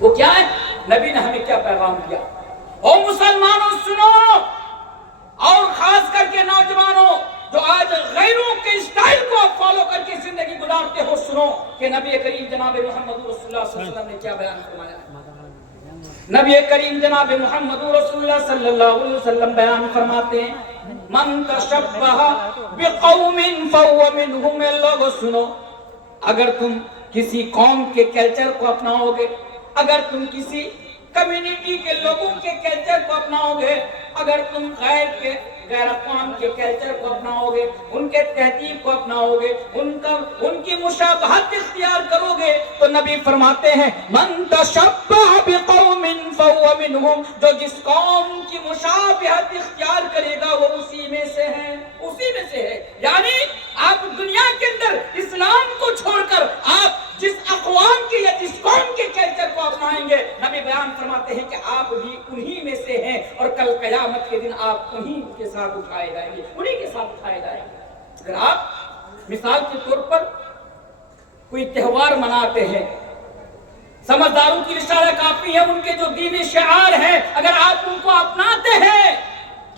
وہ کیا ہے؟ نبی نے ہمیں کیا پیغام دیا؟ او مسلمانوں سنو، اور خاص کر کے نوجوانوں جو آج غیروں کے اسٹائل کو فالو کر کے زندگی گزارتے ہو، سنو کہ نبی کریم جناب محمد رسول اللہ صلی اللہ علیہ وسلم نے کیا بیان فرمایا ہے۔ نبی کریم جناب محمد رسول اللہ صلی اللہ علیہ وسلم بیان فرماتے ہیں، من تشبہ بقوم فہو منہم۔ لوگو سنو، اگر تم کسی قوم کے کلچر کو اپناؤ گے، اگر تم کسی کمیونٹی کے لوگوں کے کلچر کو اپناؤ گے، اگر تم غیر اقوام کے کلچر کو اپناؤ گے، ان کے تہذیب کو اپناؤ گے، ان کی مشابہت اختیار کرو گے، تو نبی فرماتے ہیں من تشبہ بقوم فہو منہم، جو جس قوم کی مشابہت اختیار کرے گا وہ اسی میں سے ہے، اسی میں سے ہے۔ یعنی آپ دنیا کے اندر اسلام کو چھوڑ کر آپ جس اقوام کی یا جس قوم کے کلچر کو اپنائیں گے، نبی بیان فرماتے ہیں کہ آپ بھی انہی میں سے ہیں، اور کل قیامت کے دن آپ انہی کے ساتھ اٹھائے جائیں گے، انہی کے ساتھ اٹھائے جائیں گے۔ اگر آپ مثال کے طور پر کوئی تہوار مناتے ہیں، سمجھداروں کی اشارہ کافی ہے، ان کے جو دینی شعار ہیں اگر آپ ان کو اپناتے ہیں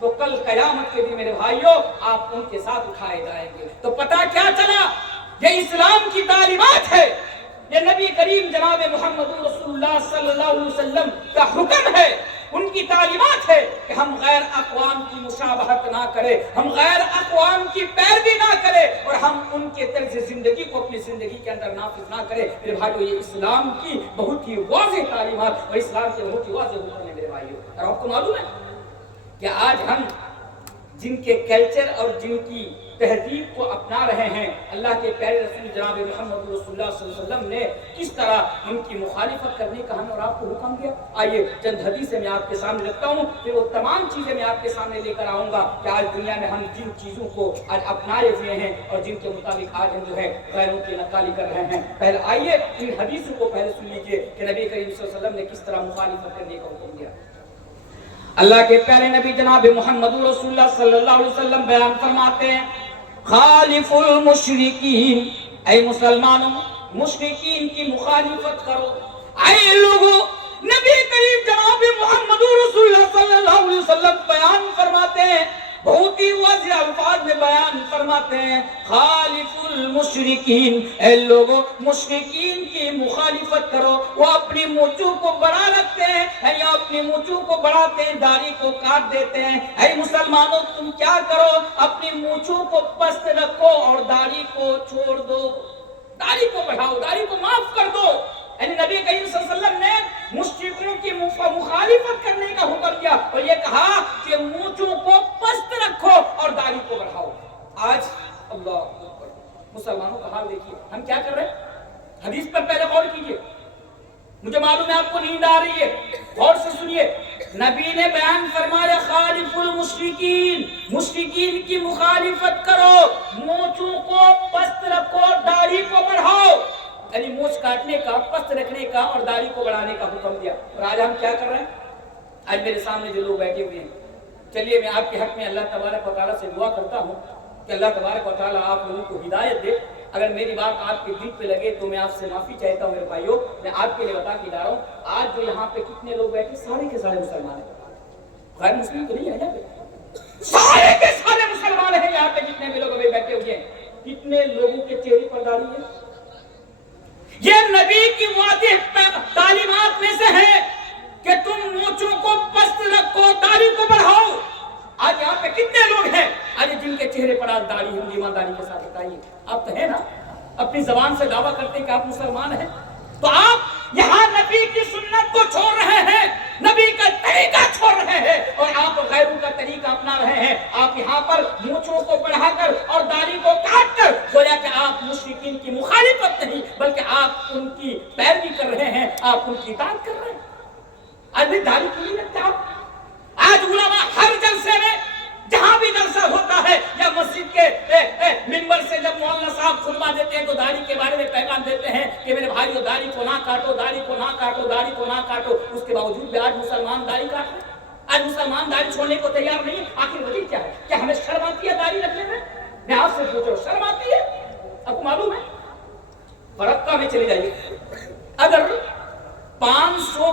تو کل قیامت کے دن میرے بھائیوں آپ ان کے ساتھ اٹھائے جائیں گے۔ تو پتہ کیا چلا؟ یہ اسلام کی تعلیمات ہے، یہ نبی کریم جناب محمد رسول اللہ صلی اللہ علیہ وسلم کا حکم ہے، ان کی تعلیمات ہے کہ ہم غیر اقوام کی مشابہت نہ کریں، ہم غیر اقوام کی پیروی نہ کریں، اور ہم ان کے طرز زندگی کو اپنی زندگی کے اندر نافذ نہ کریں۔ میرے بھائیو یہ اسلام کی بہت ہی واضح تعلیمات اور اسلام کے بہت ہی واضح حکم ہے میرے بھائیو۔ اور آپ کو معلوم ہے کہ آج ہم جن کے کلچر اور جن کی تہذیب کو اپنا رہے ہیں، اللہ کے پیارے رسول جناب محمد رسول اللہ صلی اللہ علیہ وسلم نے کس طرح ان کی مخالفت کرنے کا ہمیں اور آپ کو حکم دیا۔ آئیے چند حدیثیں میں آپ کے سامنے رکھتا ہوں، پھر وہ تمام چیزیں میں آپ کے سامنے لے کر آؤں گا کہ آج دنیا میں ہم جن چیزوں کو آج اپنائے ہوئے ہیں اور جن کے مطابق آج ہم جو ہے غیروں کی نقالی کر رہے ہیں۔ پہلے آئیے ان حدیثوں کو پہلے سن لیجیے کہ نبی کریم صلی اللہ علیہ وسلم نے کس طرح مخالفت کرنے کا حکم دیا۔ اللہ کے پیارے نبی جناب محمد رسول اللہ صلی اللہ علیہ وسلم بیان فرماتے ہیں، خالف المشرکین، اے مسلمانوں مشرکین کی مخالفت کرو۔ اے لوگوں، نبی کریم جناب محمد رسول اللہ صلی اللہ علیہ وسلم بیان فرماتے ہیں، بہت ہی واضح الفاظ میں بیان فرماتے ہیں، خالف المشرکین، اے لوگوں مشرکین کی مخالفت کرو۔ وہ اپنی مونچھوں کو بڑا رکھتے ہیں یا اپنی مونچھوں کو بڑھاتے ہیں، داڑھی کو کاٹ دیتے ہیں۔ اے مسلمانوں تم کیا کرو؟ اپنی مونچھوں کو پست رکھو اور داڑھی کو چھوڑ دو، داڑھی کو بڑھاؤ، داڑھی کو معاف کر دو۔ یعنی نبی کریم صلی اللہ علیہ وسلم نے مشرکوں کی مخالفت کرنے کا حکم دیا اور یہ کہا کہ مونچھوں کو پست رکھو اور داڑھی کو بڑھاؤ۔ آج اللہ اکبر، مسلمانوں کا حال دیکھیے، ہم کیا کر رہے ہیں؟ حدیث پر پہلے غور کیجیے، مجھے معلوم ہے آپ کو نیند آ رہی ہے، غور سے سنیے۔ نبی نے بیان فرمایا خالف المشرکین، مشرکین کی مخالفت کرو، مونچھوں کو پست رکھو، داڑھی کو بڑھاؤ۔ یعنی مونچھ کاٹنے کا، پست رکھنے کا اور داڑھی کو بڑھانے کا حکم دیا۔ اور آج ہم کیا کر رہے ہیں؟ آج میرے سامنے جو لوگ بیٹھے ہوئے ہیں، چلیے میں آپ کے حق میں اللہ تبارک و تعالیٰ سے دعا کرتا ہوں کہ اللہ تبارک و تعالیٰ آپ لوگوں کو ہدایت دے۔ اگر میری بات آپ کے دل پہ لگے تو میں آپ سے معافی چاہتا ہوں میرے بھائیوں۔ میں آپ کے لیے بتا کے جا رہا ہوں، آج جو یہاں پہ کتنے لوگ بیٹھے، سارے کے سارے مسلمان ہیں، غیر مسلم تو نہیں ہے یہاں پہ، سارے کے سارے مسلمان ہیں یہاں پہ جتنے بھی لوگ ابھی بیٹھے ہوئے ہیں۔ کتنے لوگوں کے چہرے پر داڑھی ہے؟ یہ نبی کی واضح تعلیمات میں سے ہے کہ تم مونچھوں کو پست رکھو، داڑھی کو بڑھاؤ۔ آج یہاں پہ کتنے لوگ ہیں آج جن کے چہرے پر آج داڑھی ہے؟ ایمانداری کے ساتھ بتائیے، آپ تو ہیں نا، اپنی زبان سے دعویٰ کرتے ہیں کہ آپ مسلمان ہیں، تو آپ یہاں نبی کی سنت کو چھوڑ رہے ہیں، نبی کا طریقہ چھوڑ رہے ہیں اور آپ غیروں کا طریقہ اپنا رہے ہیں۔ آپ یہاں پر مونچھوں کو بڑھا کر اور داڑھی کو کاٹ کر گویا کہ آپ مشرکین کی مخالفت نہیں بلکہ آپ ان کی پیروی کر رہے ہیں، آپ ان کی اطاعت کر رہے ہیں۔ آج بھی داڑھی کیوں نہیں رکھتے آپ؟ آج علماء ہر جلسے میں جہاں بھی جلسہ ہوتا ہے یا مسجد کے منبر سے جب مولانا صاحب خطبہ دیتے ہیں تو داڑھی کے بارے میں پیغام دیتے ہیں کہ میرے بھائیو داڑھی کو نہ کاٹو، داڑھی کو نہ کاٹو، داڑھی کو نہ کاٹو۔ اس کے باوجود بھی آج مسلمان داڑھی کاٹ رہے ہیں، آج مسلمان داڑھی چھوڑنے کو تیار نہیں۔ آخر وجہ کیا ہے؟ کیا ہمیں شرم آتی ہے داڑھی رکھنے میں؟ میں آپ سے پوچھ رہا ہوں، شرم آتی ہے؟ آپ کو معلوم ہے؟ فرقہ میں چلے جائیے، اگر 500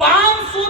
500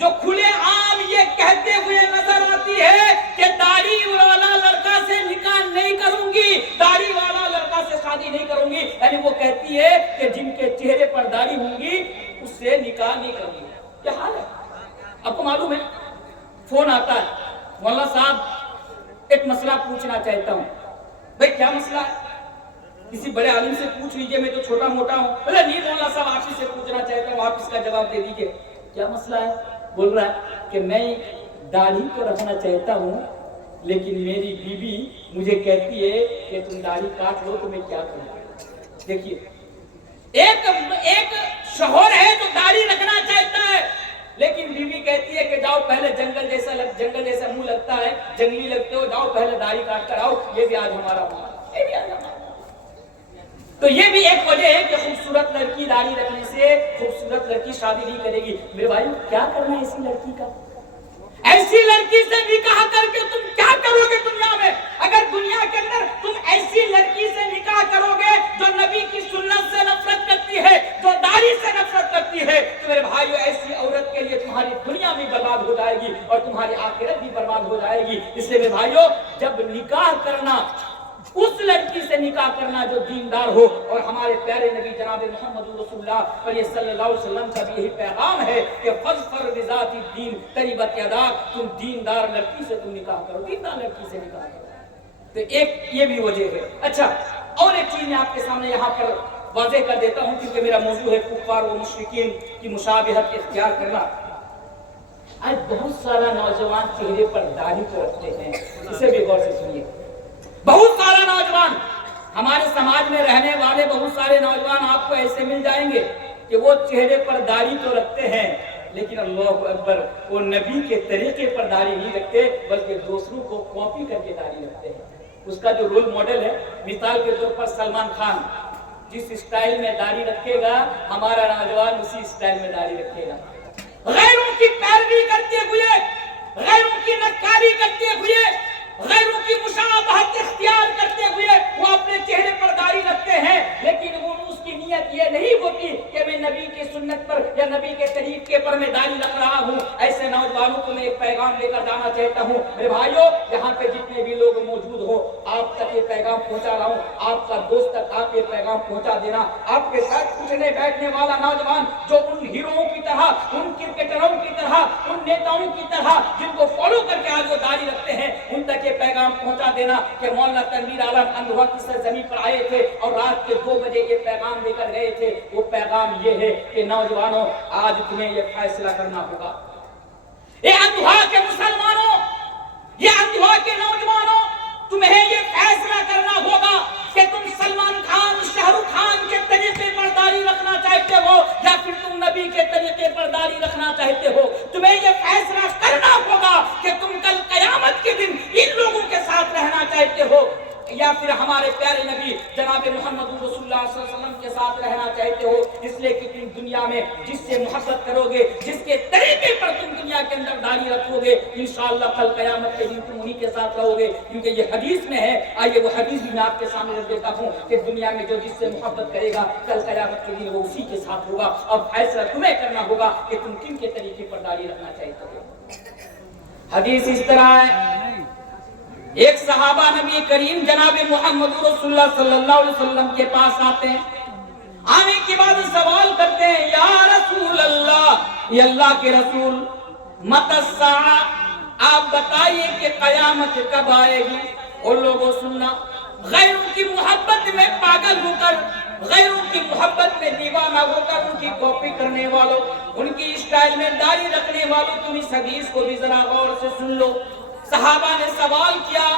جو کھلے عام یہ کہتے ہوئے نظر آتی ہے کہ داڑھی والا لڑکا سے نکاح نہیں کروں گی، داڑھی والا لڑکا سے شادی نہیں کروں گی، یعنی وہ کہتی ہے کہ جن کے چہرے پر داڑھی ہوں گی اس سے نکاح نہیں کروں گی۔ کیا حال ہے؟ آپ کو معلوم ہے، فون آتا ہے، مولانا صاحب ایک مسئلہ پوچھنا چاہتا ہوں۔ بھئی کیا مسئلہ ہے؟ کسی بڑے عالم سے پوچھ لیجئے، میں تو چھوٹا موٹا ہوں۔ بولے نہیں مولانا صاحب آپ ہی سے پوچھنا چاہتا ہوں، آپ اس کا جواب دے دیجئے۔ کیا مسئلہ ہے؟ بول رہا ہے کہ میں داڑھی تو رکھنا چاہتا ہوں لیکن میری بیوی مجھے کہتی ہے کہ تم داڑھی کاٹ لو تو میں کیا کروں۔ دیکھیے ایک شوہر ہے جو داڑھی رکھنا چاہتا ہے لیکن بیوی کہتی ہے کہ جاؤ پہلے جنگل جیسا منہ لگتا ہے، جنگلی لگتے ہو، جاؤ پہلے داڑھی کاٹ کر آؤ۔ یہ بھی آج ہمارا معاملہ، یہ بھی آج ہمارا۔ تو یہ بھی ایک وجہ ہے کہ خوبصورت لڑکی داڑھی رکھنے سے خوبصورت لڑکی شادی نہیں کرے گی۔ میرے بھائی کیا کرنا ہے ایسی لڑکی کا؟ ایسی لڑکی سے نکاح کر کے تم کیا کرو گے دنیا میں؟ اگر دنیا کے اندر تم ایسی لڑکی سے نکاح کرو گے جو نبی کی سنت سے نفرت کرتی ہے، جو داڑھی سے نفرت کرتی ہے، تو میرے بھائیو ایسی عورت کے لیے تمہاری دنیا بھی برباد ہو جائے گی اور تمہاری آخرت بھی برباد ہو جائے گی۔ اس لیے میرے بھائیو جب نکاح کرنا، اس لڑکی سے نکاح کرنا جو دیندار ہو، اور ہمارے پیارے نبی جناب محمد رسول اللہ صلی اللہ علیہ وسلم کا بھی یہی پیغام ہے کہ فَاظْفَرْ بِذَاتِ الدِّينِ تَرِبَتْ يَدَاكَ، تم دیندار لڑکی سے تم نکاح کرو، دیندار لڑکی سے نکاح کرو۔ تو ایک یہ بھی وجہ ہے۔ اچھا اور ایک چیز میں آپ کے سامنے یہاں پر واضح کر دیتا ہوں کیونکہ میرا موضوع ہے کفار و مشرکین کی مشابہت اختیار کرنا۔ آج بہت سارا نوجوان چہرے پر داڑھی تو رکھتے ہیں، اسے بھی غور سے سنیے۔ بہت سارا نوجوان ہمارے سماج میں رہنے والے بہت سارے نوجوان آپ کو ایسے مل جائیں گے کہ وہ چہرے پر داڑھی تو رکھتے ہیں لیکن اللہ اکبر وہ نبی کے طریقے پر داڑھی نہیں رکھتے بلکہ دوسروں کو کاپی کر کے داڑھی رکھتے ہیں۔ اس کا جو رول ماڈل ہے، مثال کے طور پر سلمان خان جس اسٹائل میں داڑھی رکھے گا ہمارا نوجوان اسی اسٹائل میں داڑھی رکھے گا۔ غیروں کی پیروی کرتے ہوئے، غیروں کی نکاری کرتے ہوئے، غیروں کی مشابہت اختیار کرتے ہوئے وہ اپنے چہرے پر داڑھی رکھتے ہیں لیکن اس کی نیت یہ نہیں ہوتی کہ میں نبی کی سنت پر یا نبی کے طریقے پر میں داڑھی رکھ رہا ہوں۔ ایسے نوجوانوں کو میں ایک پیغام لے کر جانا چاہتا ہوں۔ میرے بھائیوں یہاں پہ جتنے بھی لوگ موجود ہو آپ تک یہ پیغام پہنچا رہا ہوں، آپ کا دوست تک آپ یہ پیغام پہنچا دینا۔ آپ کے ساتھ اٹھنے بیٹھنے والا نوجوان جو ان ہیروؤں کی طرح، ان کرکٹروں کی طرح، ان نیتاؤں کی طرح جن کو فالو کر کے آج وہ داڑھی رکھتے ہیں، ان تک یہ پیغام پہنچا دینا کہ مولانا تنویر عالم اندھوا کی سرزمین پر آئے تھے اور رات کے 2 بجے یہ پیغام لے کر گئے تھے۔ وہ پیغام یہ ہے کہ نوجوانوں آج تمہیں یہ فیصلہ کرنا ہوگا، یہ اندھوا کے مسلمانوں، یہ اندھوا کے نوجوانوں، تمہیں یہ فیصلہ کرنا ہوگا کہ تم سلمان خان، شاہ رخ خان کے طریقے پر داڑھی رکھنا چاہتے ہو یا پھر تم نبی کے طریقے پر داڑھی رکھنا چاہتے ہو۔ تمہیں یہ فیصلہ کرنا ہوگا کہ تم کل قیامت کے دن ان لوگوں کے ساتھ رہنا چاہتے ہو یا پھر ہمارے پیارے نبی جناب محمد رسول اللہ صلی اللہ علیہ وسلم کے ساتھ رہنا چاہتے ہو۔ اس لیے کہ تم دنیا میں جس سے محبت کرو گے، جس کے طریقے پر تم دنیا کے اندر داڑھی رکھو گے، انشاءاللہ کل قیامت کے دن تم انہی کے ساتھ رہو گے، کیونکہ یہ حدیث میں ہے۔ آئیے وہ حدیث بھی میں آپ کے سامنے رکھ دیتا ہوں کہ دنیا میں جو جس سے محبت کرے گا کل قیامت کے دن وہ اسی کے ساتھ ہوگا۔ اب فیصلہ تمہیں کرنا ہوگا کہ تم کن کے طریقے پر داڑھی رکھنا چاہتے ہو۔ حدیث اس طرح ہے، ایک صحابہ نبی کریم جناب محمد رسول اللہ صلی اللہ علیہ وسلم کے پاس آتے ہیں، آنے کے بعد سوال کرتے ہیں یا رسول اللہ، یہ اللہ کے رسول، متی الساعہ، آپ بتائیے کہ قیامت کب آئے گی۔ اور لوگوں سننا، غیروں کی محبت میں پاگل ہو کر، غیروں کی محبت میں دیوانہ ہو کر ان کی کاپی کرنے والوں، ان کی اسٹائل میں داڑھی رکھنے والوں، تم اس حدیث کو بھی ذرا غور سے سن لو۔ صحابہ نے سوال کیا،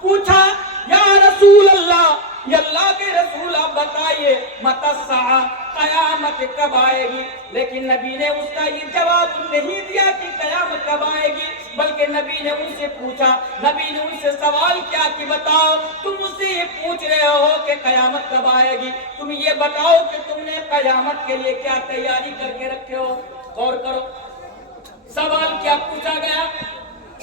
پوچھا یا رسول اللہ، یہ اللہ کے رسول آپ بتائیے متی الساعہ، قیامت کب آئے گی۔ لیکن نبی نے اس کا یہ جواب نہیں دیا کہ قیامت کب آئے گی، بلکہ نبی نے ان سے پوچھا، نبی نے ان سے سوال کیا کہ بتاؤ، تم مجھ سے یہ پوچھ رہے ہو کہ قیامت کب آئے گی، تم یہ بتاؤ کہ تم نے قیامت کے لیے کیا تیاری کر کے رکھے ہو۔ غور کرو، سوال کیا پوچھا گیا؟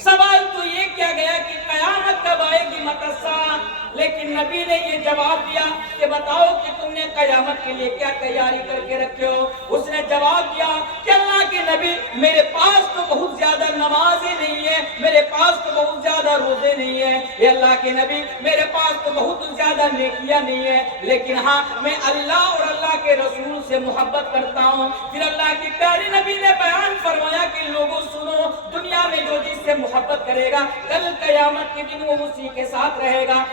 سوال تو یہ کیا گیا کہ قیامت کب آئے گی، متی الساعہ، لیکن نبی نے یہ جواب دیا کہ بتاؤ کہ تم نے قیامت کے لیے کیا تیاری کر کے رکھے ہو؟ اس نے جواب دیا کہ اللہ کے نبی میرے پاس تو بہت زیادہ نمازیں نہیں ہیں، میرے پاس تو بہت زیادہ روزے نہیں ہیں، اے اللہ کے نبی میرے پاس تو بہت زیادہ نیکیاں نہیں ہیں، لیکن ہاں میں اللہ اور اللہ کے رسول سے محبت کرتا ہوں۔ پھر اللہ کی پیارے نبی نے بیان فرمایا کہ لوگوں سنو، دنیا میں جو جس سے محبت کرے گا کل قیامت کے دن وہ اسی کے ساتھ رہے گا۔